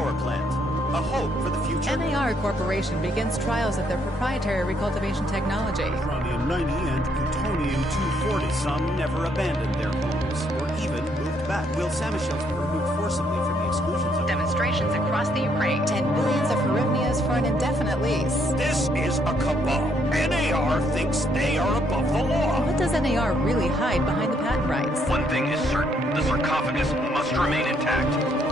power plant. A hope for the future. NAR Corporation begins trials of their proprietary recultivation technology. Uranium-90 and plutonium-240. Some never abandoned their homes, or even moved back. Will Samichel's were removed forcibly from the exclusion zone. Demonstrations across the Ukraine. 10 billions of hryvnias for an indefinite lease. This is a cabal. NAR thinks they are above the law. What does NAR really hide behind the patent rights? One thing is certain. The sarcophagus must remain intact.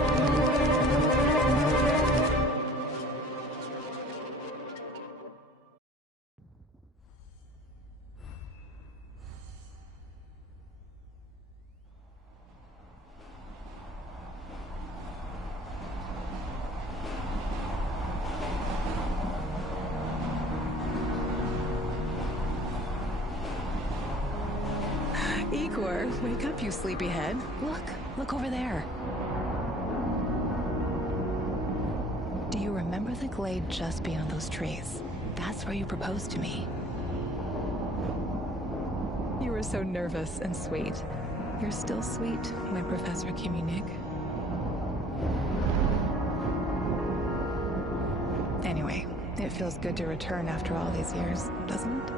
Igor, wake up, you sleepyhead. Look over there. Do you remember the glade just beyond those trees? That's where you proposed to me. You were so nervous and sweet. You're still sweet, my Professor Kiminik. Anyway, it feels good to return after all these years, doesn't it?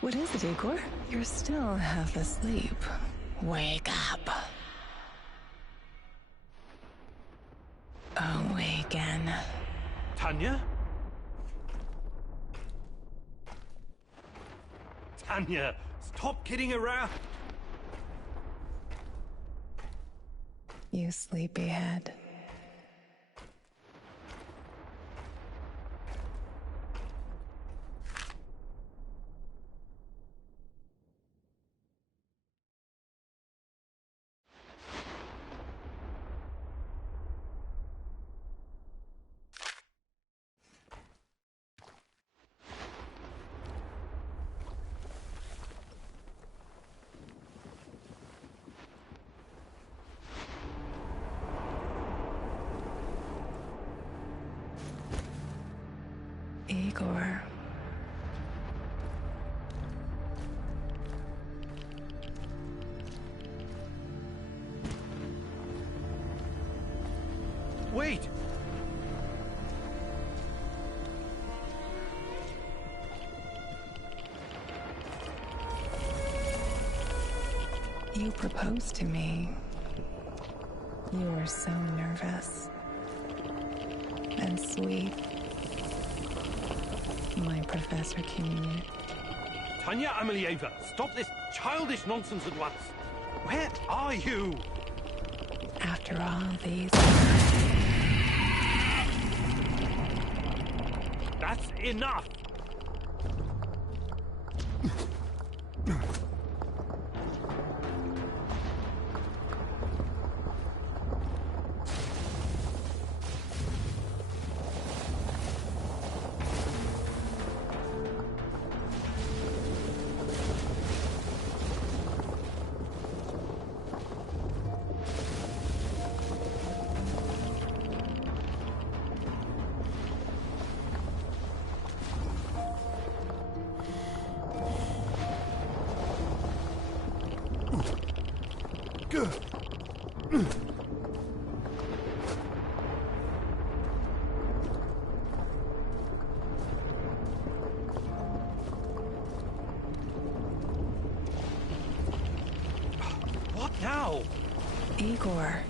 What is it, Igor? You're still half asleep. Wake up. Awaken. Tanya? Tanya, stop kidding around. You sleepyhead. Igor. Wait! You proposed to me. You were so nervous and sweet. My Professor Kiminik. Tanya Amelieva, stop this childish nonsense at once. Where are you? After all these... That's enough! What now? Igor.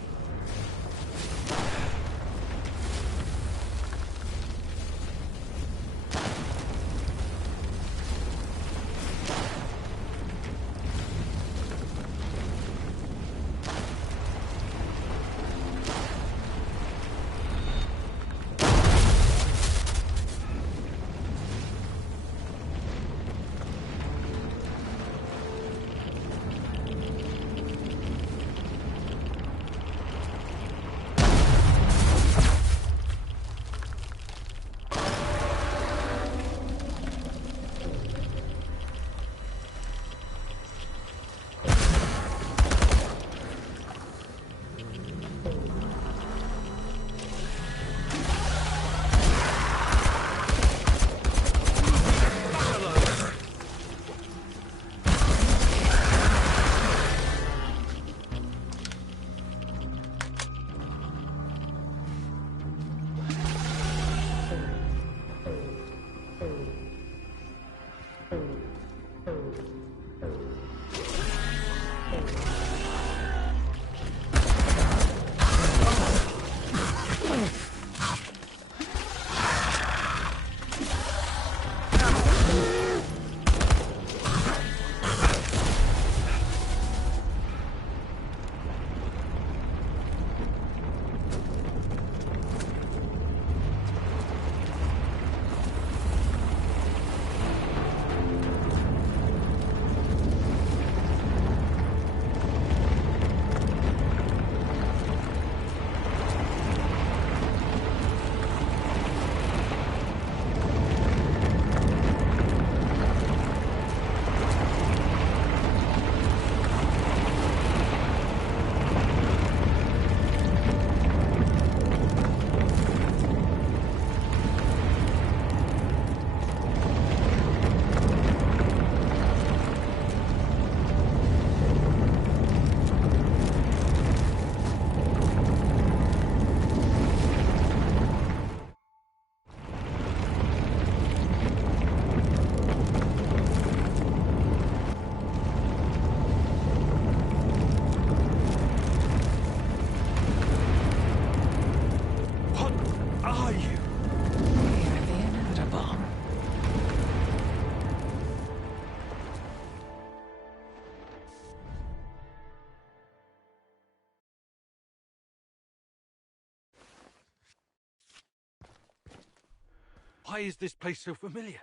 Why is this place so familiar?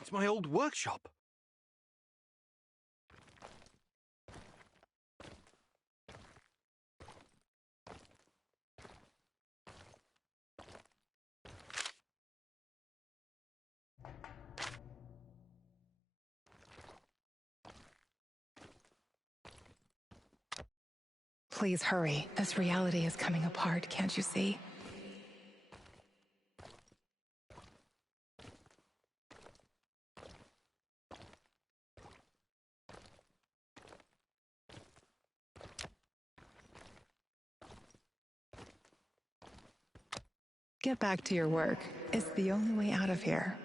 It's my old workshop. Please hurry. This reality is coming apart, can't you see? Get back to your work. It's the only way out of here.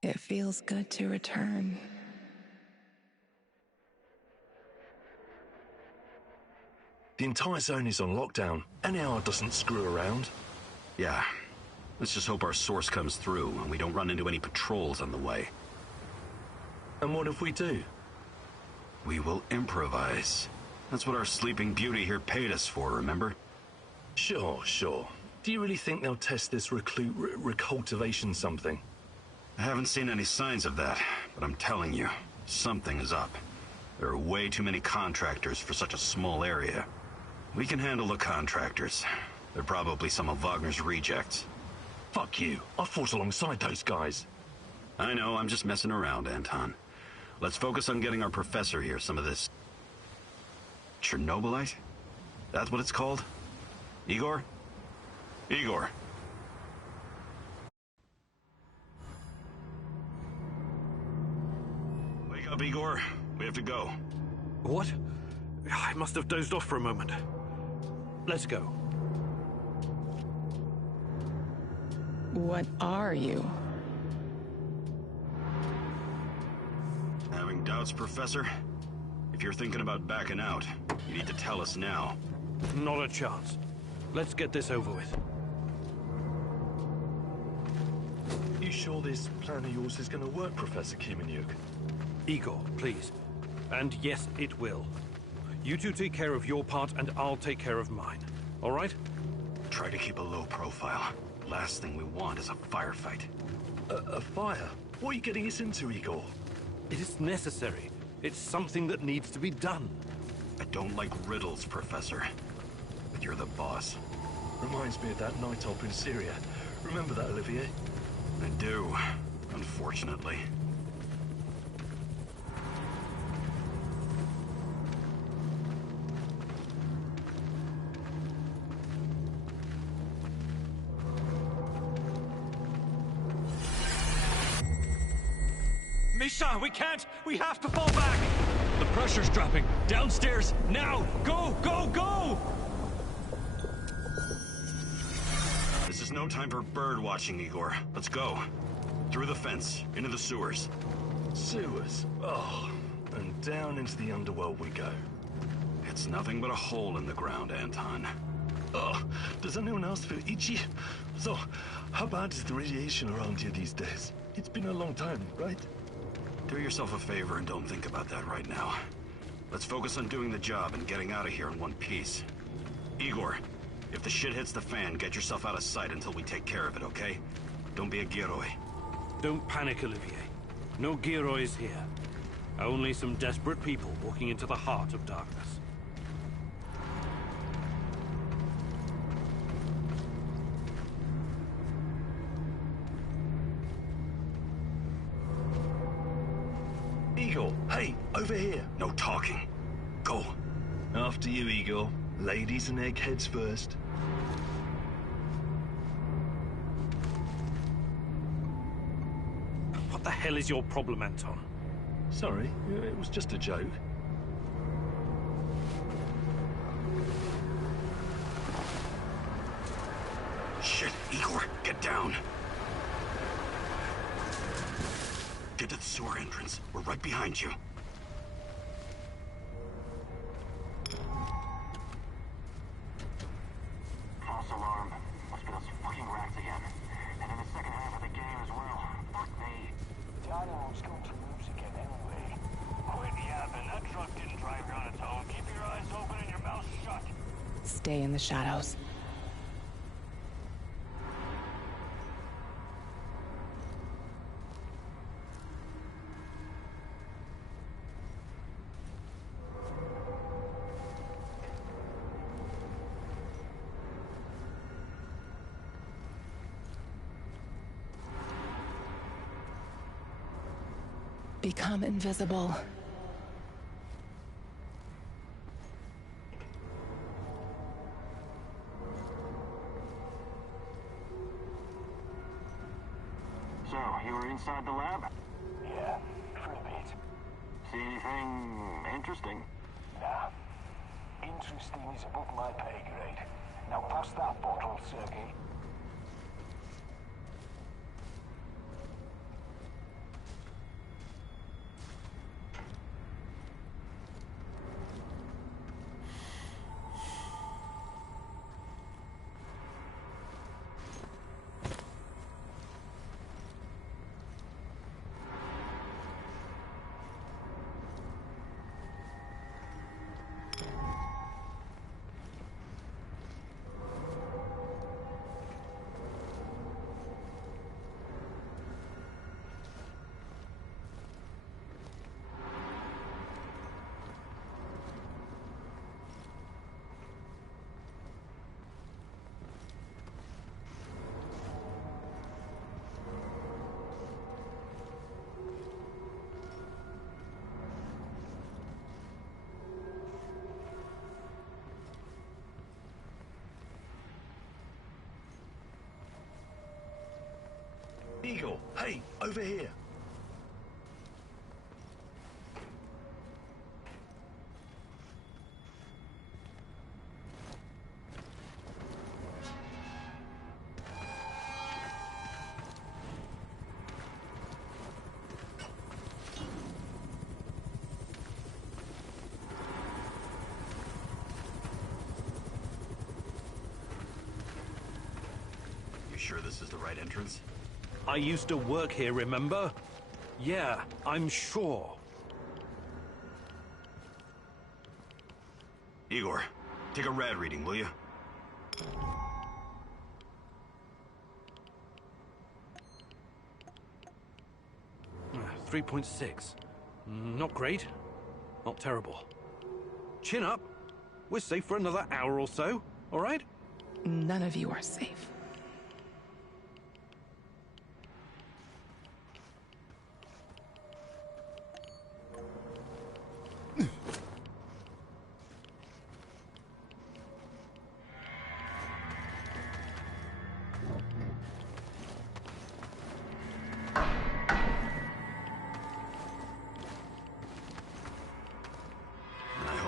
It feels good to return. The entire zone is on lockdown. NAR doesn't screw around. Yeah. Let's just hope our source comes through and we don't run into any patrols on the way. And what if we do? We will improvise. That's what our Sleeping Beauty here paid us for, remember? Sure. Do you really think they'll test this recultivation something? I haven't seen any signs of that, but I'm telling you, something is up. There are way too many contractors for such a small area. We can handle the contractors. They're probably some of Wagner's rejects. Fuck you. I fought alongside those guys. I know, I'm just messing around, Anton. Let's focus on getting our professor here some of this... Chernobylite? That's what it's called? Igor? Igor. Wake up, Igor. We have to go. What? I must have dozed off for a moment. Let's go. What are you? Having doubts, Professor? If you're thinking about backing out, you need to tell us now. Not a chance. Let's get this over with. You sure this plan of yours is going to work, Professor Kimenyuk? Igor, please. And yes, it will. You two take care of your part, and I'll take care of mine. All right? Try to keep a low profile. Last thing we want is a firefight. A fire? What are you getting us into, Igor? It is necessary. It's something that needs to be done. I don't like riddles, Professor. But you're the boss. Reminds me of that night op in Syria. Remember that, Olivier? I do, unfortunately. Misha, we can't! We have to fall back! The pressure's dropping. Downstairs, now! Go, go, go! This is no time for bird watching, Igor. Let's go. Through the fence, into the sewers. Sewers? Oh, and down into the underworld we go. It's nothing but a hole in the ground, Anton. Oh, does anyone else feel itchy? So, how bad is the radiation around here these days? It's been a long time, right? Do yourself a favor and don't think about that right now. Let's focus on doing the job and getting out of here in one piece. Igor, if the shit hits the fan, get yourself out of sight until we take care of it, okay? Don't be a Gieroi. Don't panic, Olivier. No Giroids here. Only some desperate people walking into the heart of darkness. Igor, hey, over here. No talking. Go. After you, Igor. Ladies and eggheads first. What the hell is your problem, Anton? Sorry, it was just a joke. Shit, Igor, get down. Get to the sewer entrance. We're right behind you. False alarm. Must be those fucking rats again. And in the second half of the game as well. Fuck me. The animal's going to lose again anyway. Quit yapping. That truck didn't drive here on its own. Keep your eyes open and your mouth shut. Stay in the shadows. Become invisible. So, you were inside the lab? Yeah, for a bit. See anything interesting? Nah. Interesting is above my pay grade. Now pass that bottle, Sergey. Eagle, hey, over here. You sure this is the right entrance? I used to work here, remember? Yeah, I'm sure. Igor, take a rad reading, will you? 3.6. Not great. Not terrible. Chin up. We're safe for another hour or so, all right? None of you are safe.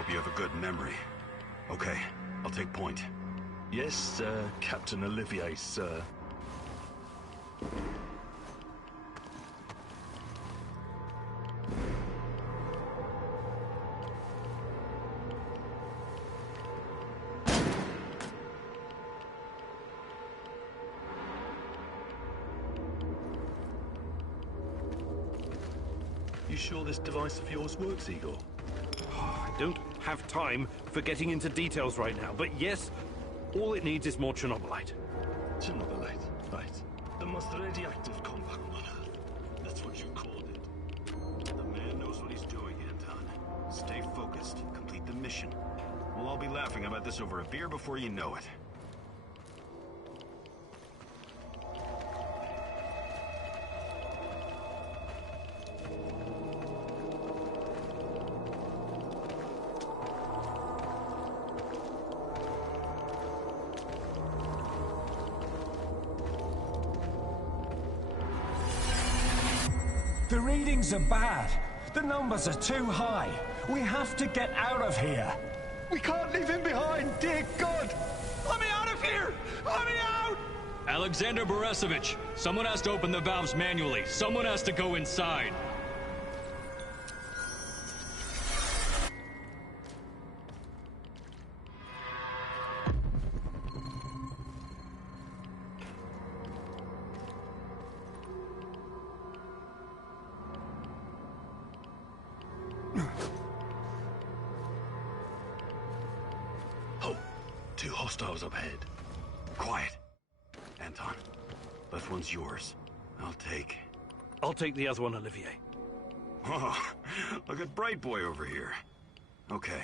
You have a good memory. Okay, I'll take point. Yes, sir, Captain Olivier, sir. You sure this device of yours works, Igor? I don't have time for getting into details right now, but yes, all it needs is more Chernobylite. Chernobylite, right. The most radioactive compound on Earth. That's what you called it. The man knows what he's doing, Anton. Stay focused. Complete the mission. We'll all be laughing about this over a beer before you know it. The readings are bad. The numbers are too high. We have to get out of here. We can't leave him behind, dear God! Let me out of here! Let me out! Alexander Borisovich, someone has to open the valves manually. Someone has to go inside. Oh, two hostiles up ahead. Quiet. Anton, left one's yours. I'll take the other one, Olivier. Oh, look at Bright Boy over here. Okay,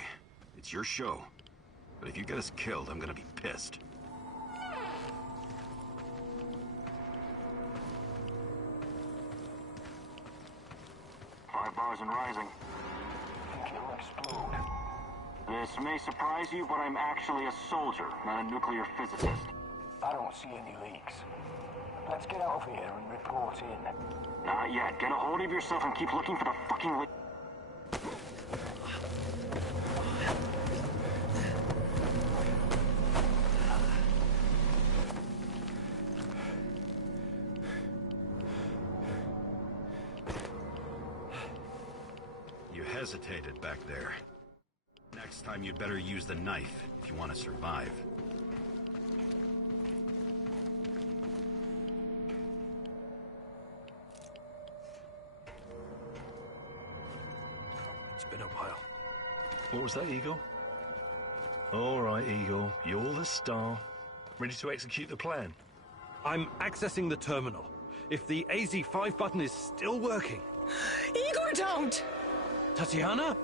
it's your show. But if you get us killed, I'm gonna be pissed. Five bars and rising. Think it'll explode. This may surprise you, but I'm actually a soldier, not a nuclear physicist. I don't see any leaks. Let's get out of here and report in. Not yet. Get a hold of yourself and keep looking for the fucking leak. You hesitated back there. Next time you'd better use the knife if you want to survive. It's been a while. What was that, Eagle? All right, Eagle. You're the star. Ready to execute the plan? I'm accessing the terminal. If the AZ5 button is still working... Igor, don't! Tatiana?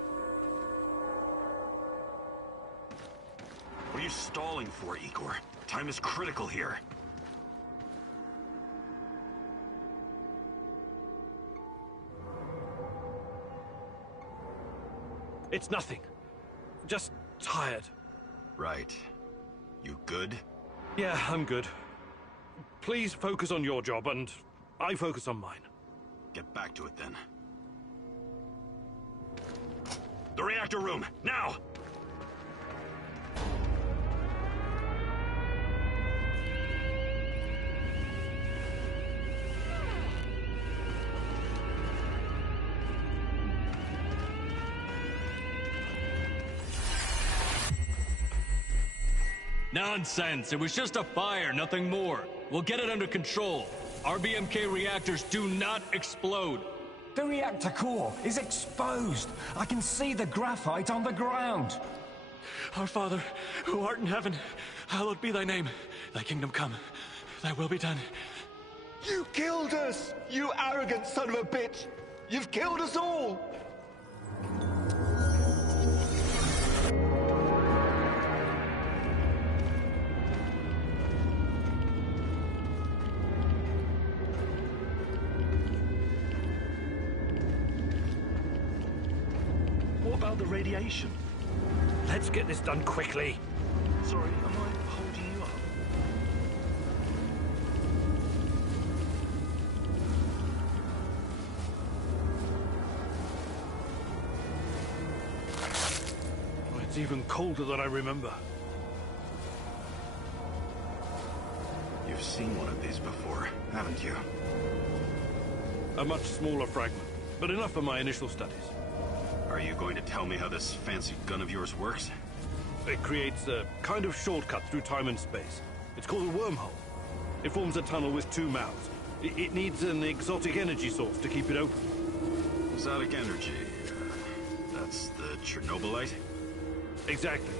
What are you stalling for, Igor? Time is critical here. It's nothing. Just tired. Right. You good? Yeah, I'm good. Please focus on your job, and I focus on mine. Get back to it, then. The reactor room, now! Nonsense! It was just a fire, nothing more. We'll get it under control. RBMK reactors do not explode. The reactor core is exposed. I can see the graphite on the ground. Our Father, who art in heaven, hallowed be thy name. Thy kingdom come. Thy will be done. You killed us! You arrogant son of a bitch! You've killed us all! What about the radiation? Let's get this done quickly. Sorry, am I holding you up? Oh, it's even colder than I remember. You've seen one of these before, haven't you? A much smaller fragment, but enough for my initial studies. Are you going to tell me how this fancy gun of yours works? It creates a kind of shortcut through time and space. It's called a wormhole. It forms a tunnel with two mouths. It needs an exotic energy source to keep it open. Exotic energy. That's the Chernobylite? Exactly.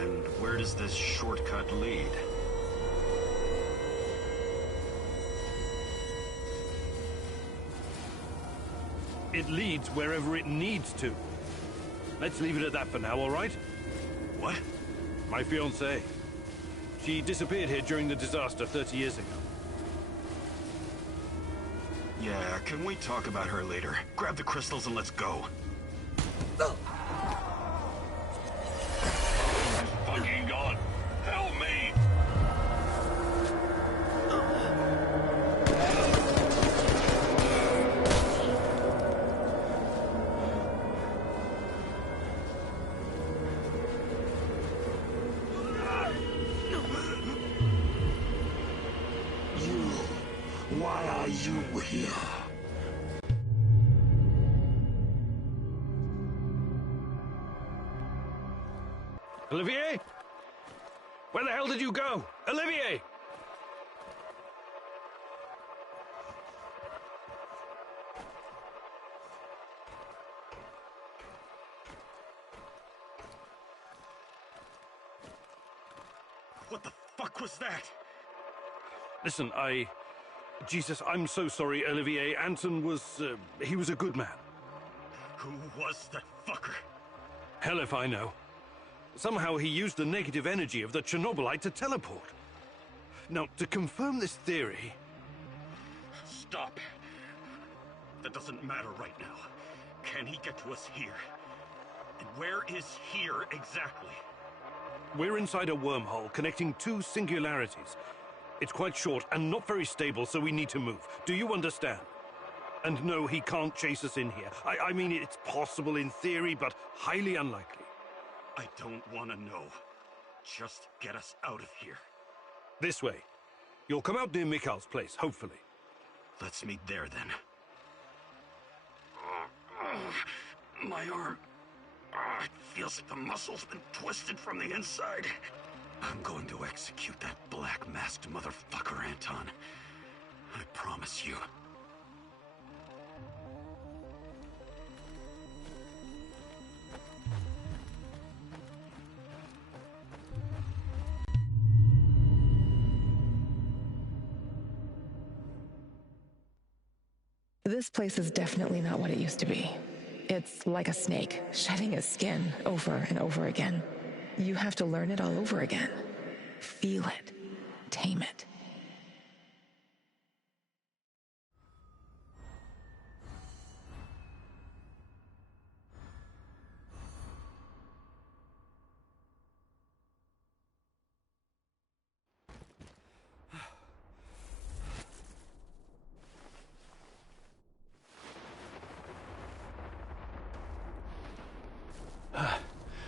And where does this shortcut lead? It leads wherever it needs to. Let's leave it at that for now, all right? What? My fiancée. She disappeared here during the disaster 30 years ago. Yeah, can we talk about her later? Grab the crystals and let's go. Fucking God! Help me! you here. Olivier? Where the hell did you go? Olivier! What the fuck was that? Listen, Jesus, I'm so sorry, Olivier. Anton was, he was a good man. Who was that fucker? Hell if I know. Somehow he used the negative energy of the Chernobylite to teleport. Now, to confirm this theory... Stop. That doesn't matter right now. Can he get to us here? And where is here exactly? We're inside a wormhole connecting two singularities. It's quite short and not very stable, so we need to move. Do you understand? And no, he can't chase us in here. I mean, it's possible in theory, but highly unlikely. I don't want to know. Just get us out of here. This way. You'll come out near Mikhail's place, hopefully. Let's meet there, then. My arm. It feels like the muscle's been twisted from the inside. I'm going to execute that black-masked motherfucker, Anton. I promise you. This place is definitely not what it used to be. It's like a snake, shedding its skin over and over again. You have to learn it all over again. Feel it. Tame it.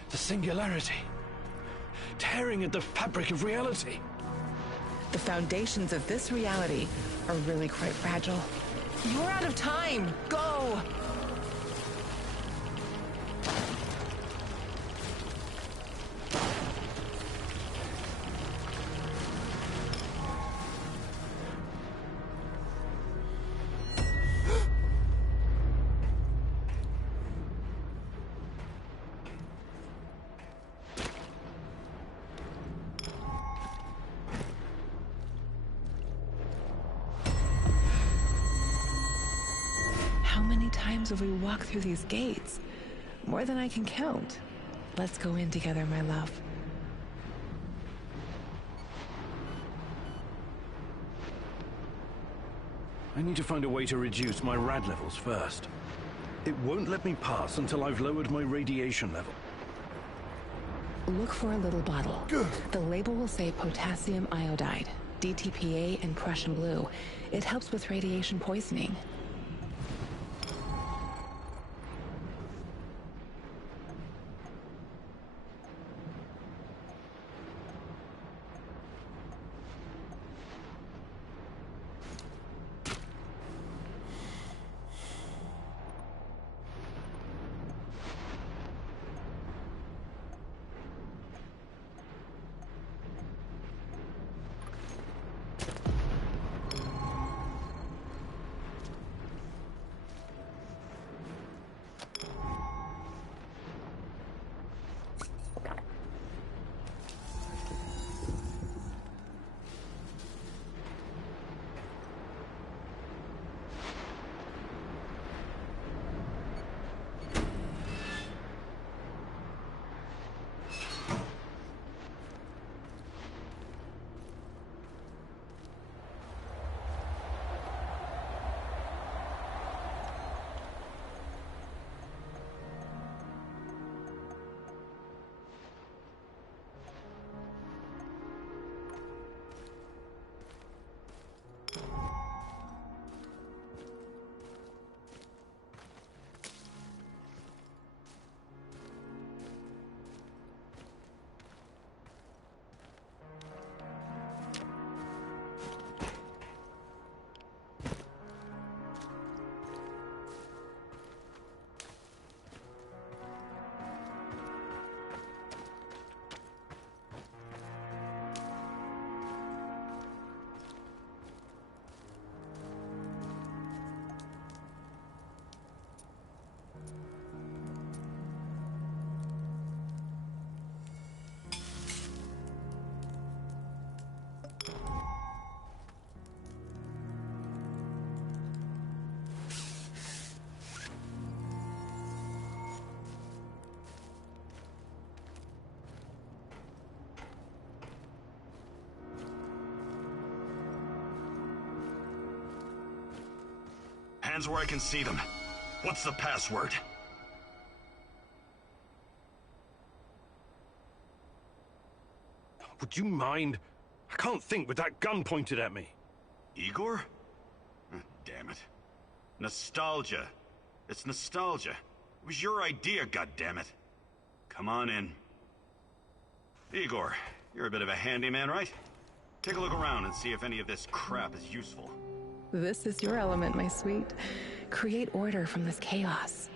The singularity. Tearing at the fabric of reality. The foundations of this reality are really quite fragile. You're out of time! Go! How many times have we walked through these gates? More than I can count. Let's go in together, my love. I need to find a way to reduce my rad levels first. It won't let me pass until I've lowered my radiation level. Look for a little bottle. The label will say potassium iodide, DTPA, and Prussian blue. It helps with radiation poisoning. hands where I can see them. What's the password? Would you mind? I can't think with that gun pointed at me. Igor? Damn it. Nostalgia. It's nostalgia. It was your idea, goddammit. Come on in. Igor, you're a bit of a handyman, right? Take a look around and see if any of this crap is useful. This is your element, my sweet. Create order from this chaos.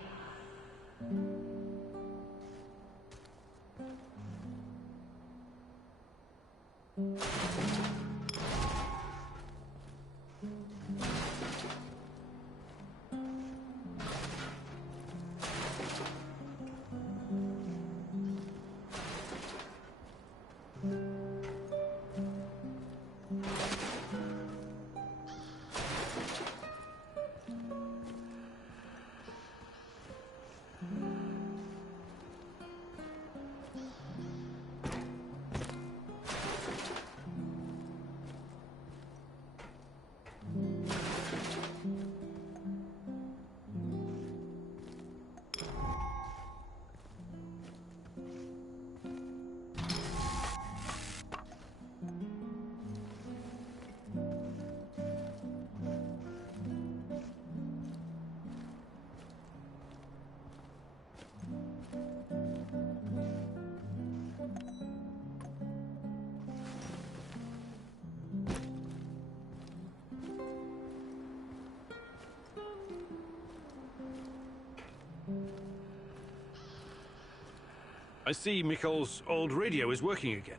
I see Mikhail's old radio is working again.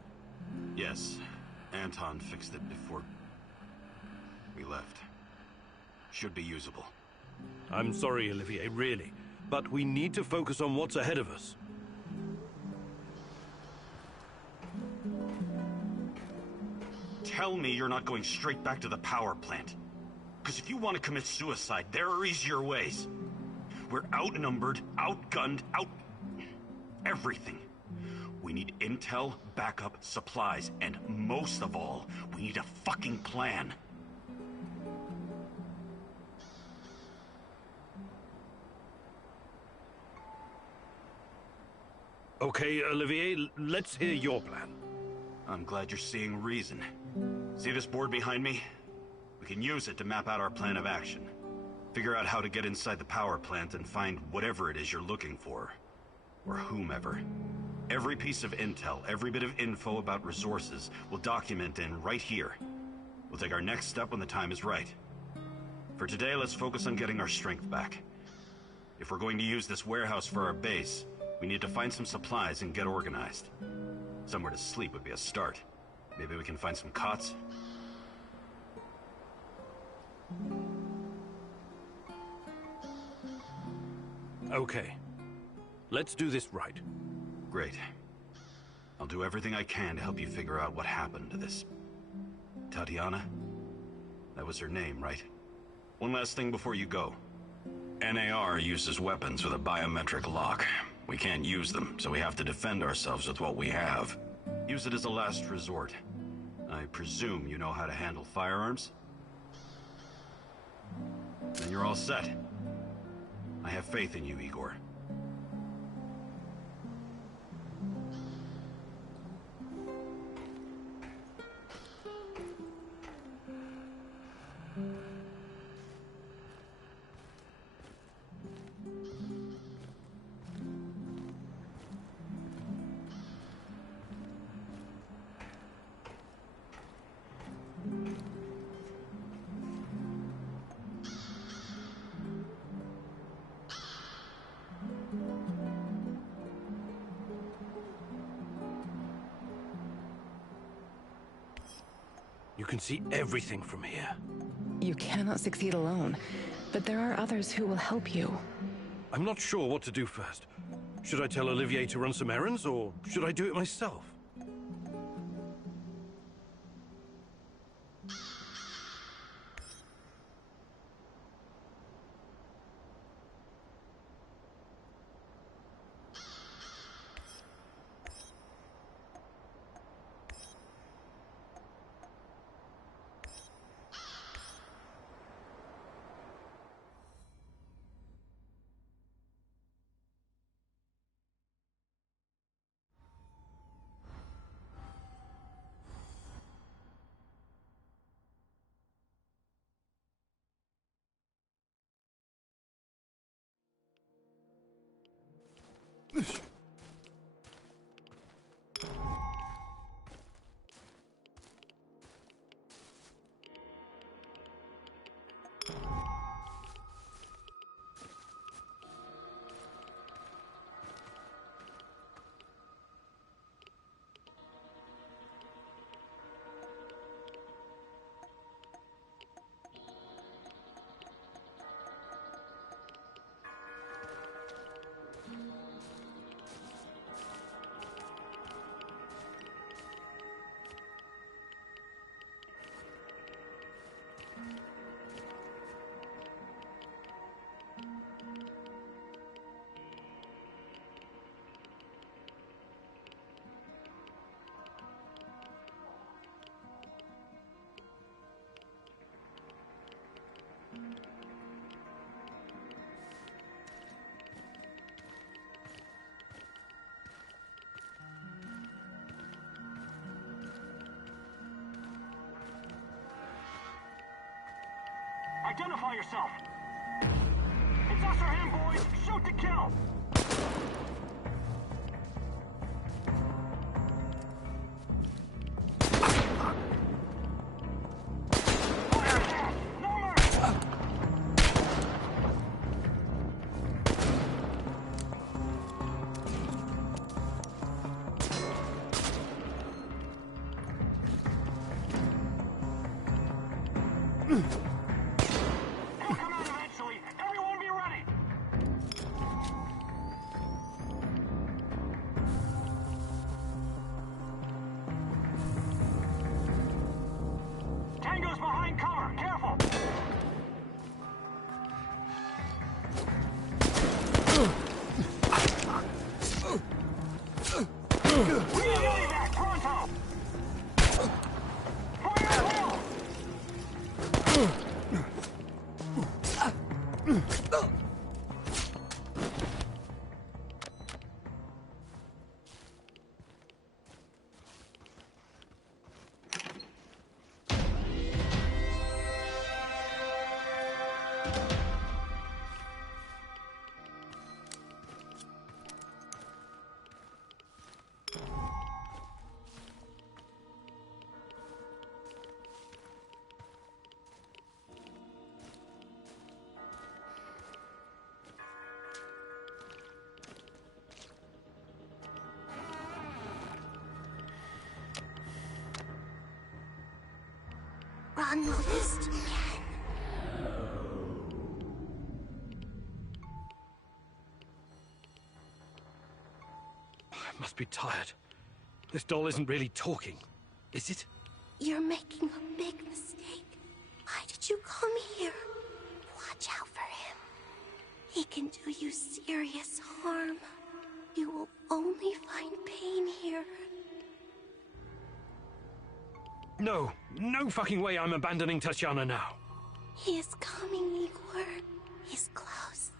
Yes, Anton fixed it before we left. Should be usable. I'm sorry, Olivier, really. But we need to focus on what's ahead of us. Tell me you're not going straight back to the power plant. Because if you want to commit suicide, there are easier ways. We're outnumbered, outgunned, everything. We need intel, backup, supplies, and most of all, we need a fucking plan. Okay, Olivier, let's hear your plan. I'm glad you're seeing reason. See this board behind me? We can use it to map out our plan of action. Figure out how to get inside the power plant and find whatever it is you're looking for. Or whomever. Every piece of intel, every bit of info about resources, we'll document in right here. We'll take our next step when the time is right. For today, let's focus on getting our strength back. If we're going to use this warehouse for our base, we need to find some supplies and get organized. Somewhere to sleep would be a start. Maybe we can find some cots? Okay. Let's do this right. Great. I'll do everything I can to help you figure out what happened to this... Tatiana? That was her name, right? One last thing before you go. NAR uses weapons with a biometric lock. We can't use them, so we have to defend ourselves with what we have. Use it as a last resort. I presume you know how to handle firearms? Then you're all set. I have faith in you, Igor. You can see everything from here. You cannot succeed alone, but there are others who will help you. I'm not sure what to do first. Should I tell Olivier to run some errands, or should I do it myself? Identify yourself! It's us or him, boys! Shoot to kill! Tango's behind cover! Careful! Really back! Pronto! Fire at will! Almost. I must be tired. This doll isn't really talking, is it? You're making a big mistake. Why did you come here? Watch out for him. He can do you serious harm. You will only find pain here. No, no fucking way I'm abandoning Tatiana now. He is coming, Igor. He's close.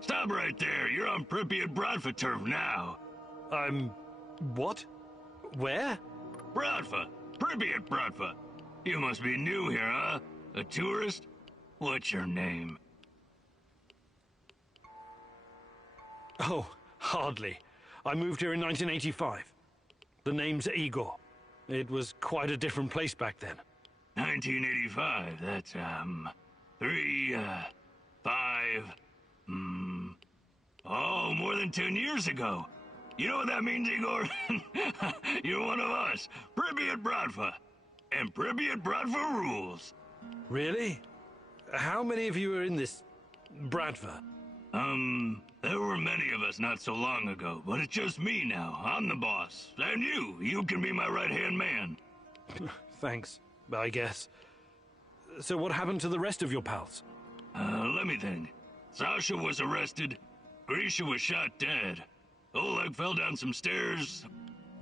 Stop right there. You're on Pripyat Bratva turf now. What? Where? Bratva. Pripyat Bratva. You must be new here, huh? A tourist? What's your name? Oh, hardly. I moved here in 1985. The name's Igor. It was quite a different place back then. 1985, that's, more than 10 years ago. You know what that means, Igor? You're one of us, Pripyat Bratva. And Pripyat Bratva rules. Really? How many of you are in this Bratva? There were many of us not so long ago, but it's just me now. I'm the boss. And you can be my right-hand man. Thanks, I guess. So what happened to the rest of your pals? Let me think. Sasha was arrested. Grisha was shot dead. Oleg fell down some stairs.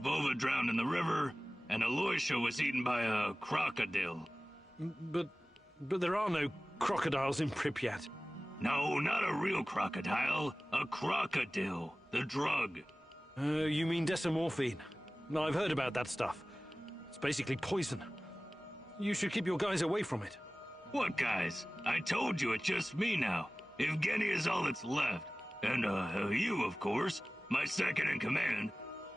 Vova drowned in the river. And Aloysia was eaten by a crocodile. But there are no crocodiles in Pripyat. No, not a real crocodile. A crocodile. The drug. You mean decimorphine? I've heard about that stuff. It's basically poison. You should keep your guys away from it. What guys? I told you it's just me now. Evgeny is all that's left. And, you, of course. My second in command.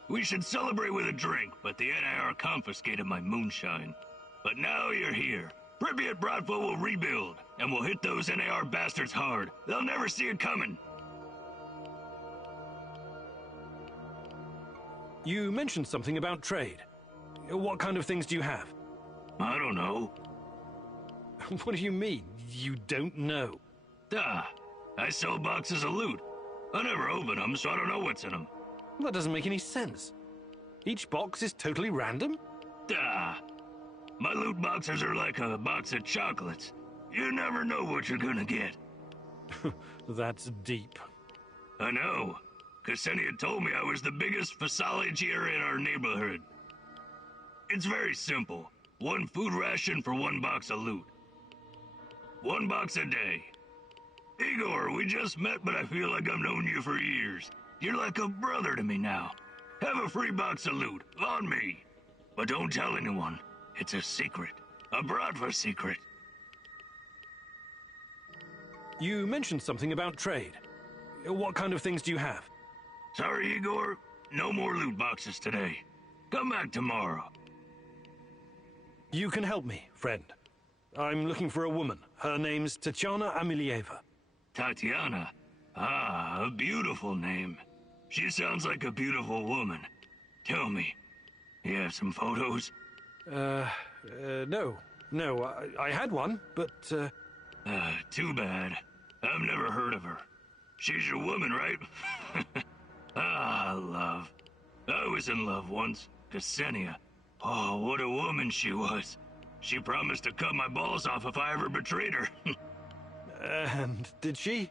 We should celebrate with a drink, but the NIR confiscated my moonshine. But now you're here. Pripyat Bratva will rebuild, and we'll hit those NAR bastards hard. They'll never see it coming. You mentioned something about trade. What kind of things do you have? I don't know. What do you mean, you don't know? I sell boxes of loot. I never open them, so I don't know what's in them. That doesn't make any sense. Each box is totally random? My loot boxes are like a box of chocolates. You never know what you're gonna get. That's deep. I know. Ksenia told me I was the biggest physiologier in our neighborhood. It's very simple. One food ration for one box of loot. 1 box a day. Igor, we just met, but I feel like I've known you for years. You're like a brother to me now. Have a free box of loot, on me. But don't tell anyone. It's a secret. A Bratva secret. You mentioned something about trade. What kind of things do you have? Sorry, Igor. No more loot boxes today. Come back tomorrow. You can help me, friend. I'm looking for a woman. Her name's Tatiana Amelieva. Tatiana? Ah, a beautiful name. She sounds like a beautiful woman. Tell me, you have some photos? No. I had one, but, Too bad. I've never heard of her. She's your woman, right? Love. I was in love once. Ksenia. Oh, what a woman she was. She promised to cut my balls off if I ever betrayed her. And did she?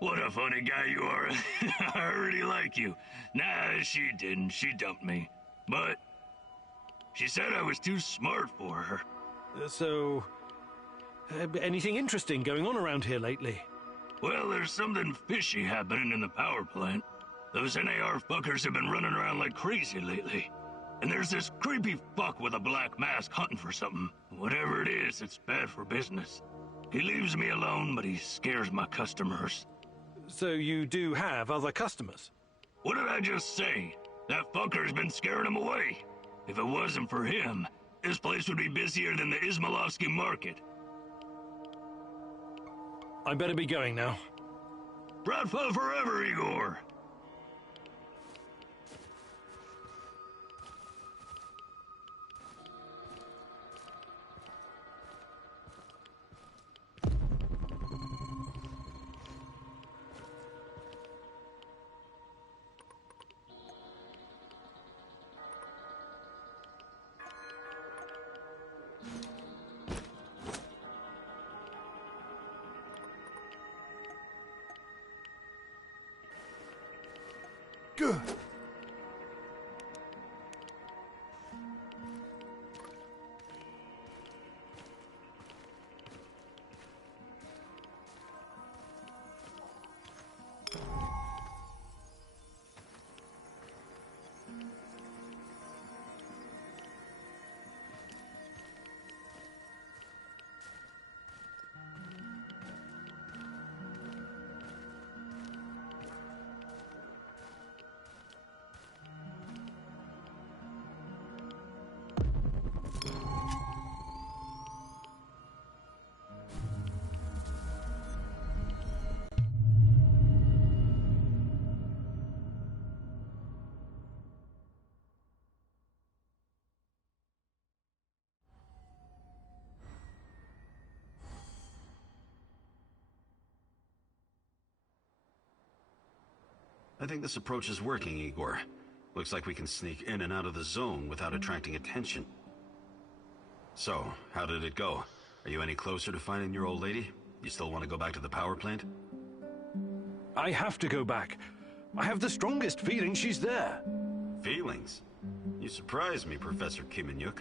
What a funny guy you are. I already like you. Nah, she didn't. She dumped me. But she said I was too smart for her. So, anything interesting going on around here lately? Well, there's something fishy happening in the power plant. Those NAR fuckers have been running around like crazy lately. And there's this creepy fuck with a black mask hunting for something. Whatever it is, it's bad for business. He leaves me alone, but he scares my customers. So you do have other customers? What did I just say? That fucker's been scaring them away. If it wasn't for him, this place would be busier than the Izmailovsky market. I better be going now. Bratva forever, Igor! Good. I think this approach is working, Igor. Looks like we can sneak in and out of the zone without attracting attention. So, how did it go? Are you any closer to finding your old lady? You still want to go back to the power plant? I have to go back. I have the strongest feeling she's there. Feelings? You surprise me, Professor Kiminyuk.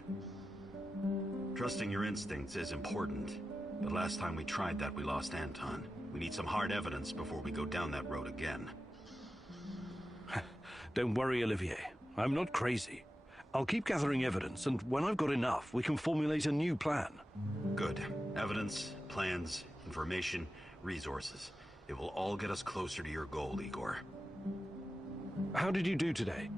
Trusting your instincts is important, but last time we tried that, we lost Anton. We need some hard evidence before we go down that road again. Don't worry, Olivier. I'm not crazy. I'll keep gathering evidence, and when I've got enough, we can formulate a new plan. Good. Evidence, plans, information, resources. It will all get us closer to your goal, Igor. How did you do today?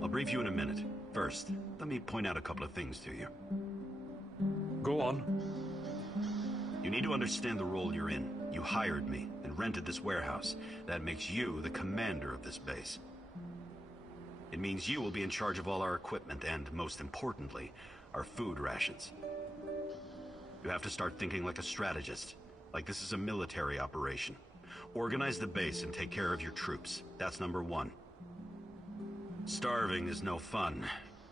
I'll brief you in a minute. First, let me point out a couple of things to you. Go on. You need to understand the role you're in. You hired me and rented this warehouse. That makes you the commander of this base. It means you will be in charge of all our equipment and, most importantly, our food rations. You have to start thinking like a strategist, like this is a military operation. Organize the base and take care of your troops. That's number one. Starving is no fun.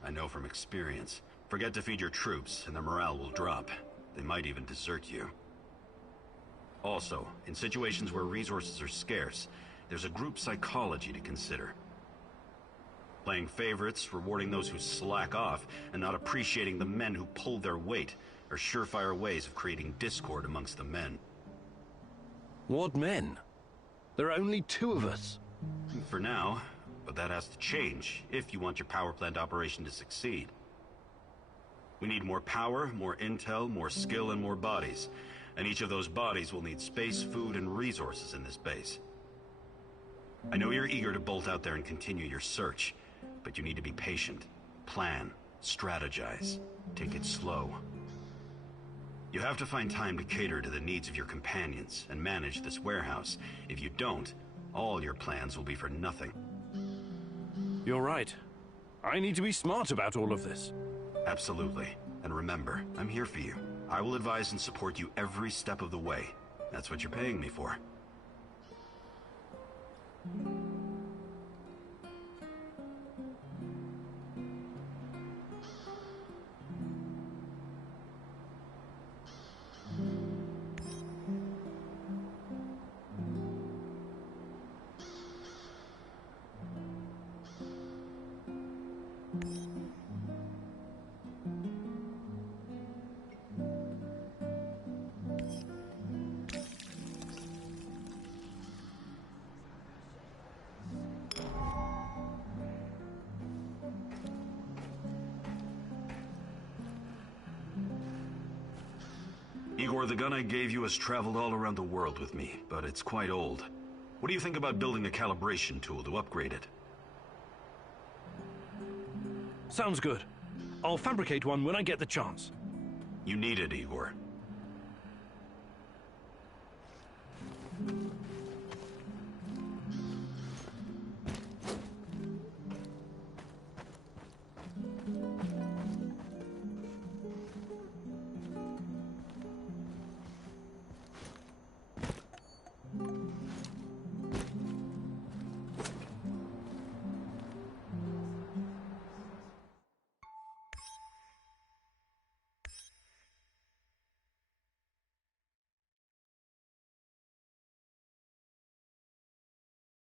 I know from experience. Forget to feed your troops and their morale will drop. They might even desert you. Also, in situations where resources are scarce, there's a group psychology to consider. Playing favorites, rewarding those who slack off, and not appreciating the men who pull their weight are surefire ways of creating discord amongst the men. What men? There are only 2 of us. For now, but that has to change if you want your power plant operation to succeed. We need more power, more intel, more skill, and more bodies. And each of those bodies will need space, food, and resources in this base. I know you're eager to bolt out there and continue your search, but you need to be patient, plan, strategize, take it slow. You have to find time to cater to the needs of your companions and manage this warehouse. If you don't, all your plans will be for nothing. You're right. I need to be smart about all of this. Absolutely. And remember, I'm here for you. I will advise and support you every step of the way. That's what you're paying me for. Igor, the gun I gave you has traveled all around the world with me, but it's quite old. What do you think about building a calibration tool to upgrade it? Sounds good. I'll fabricate one when I get the chance. You need it, Igor.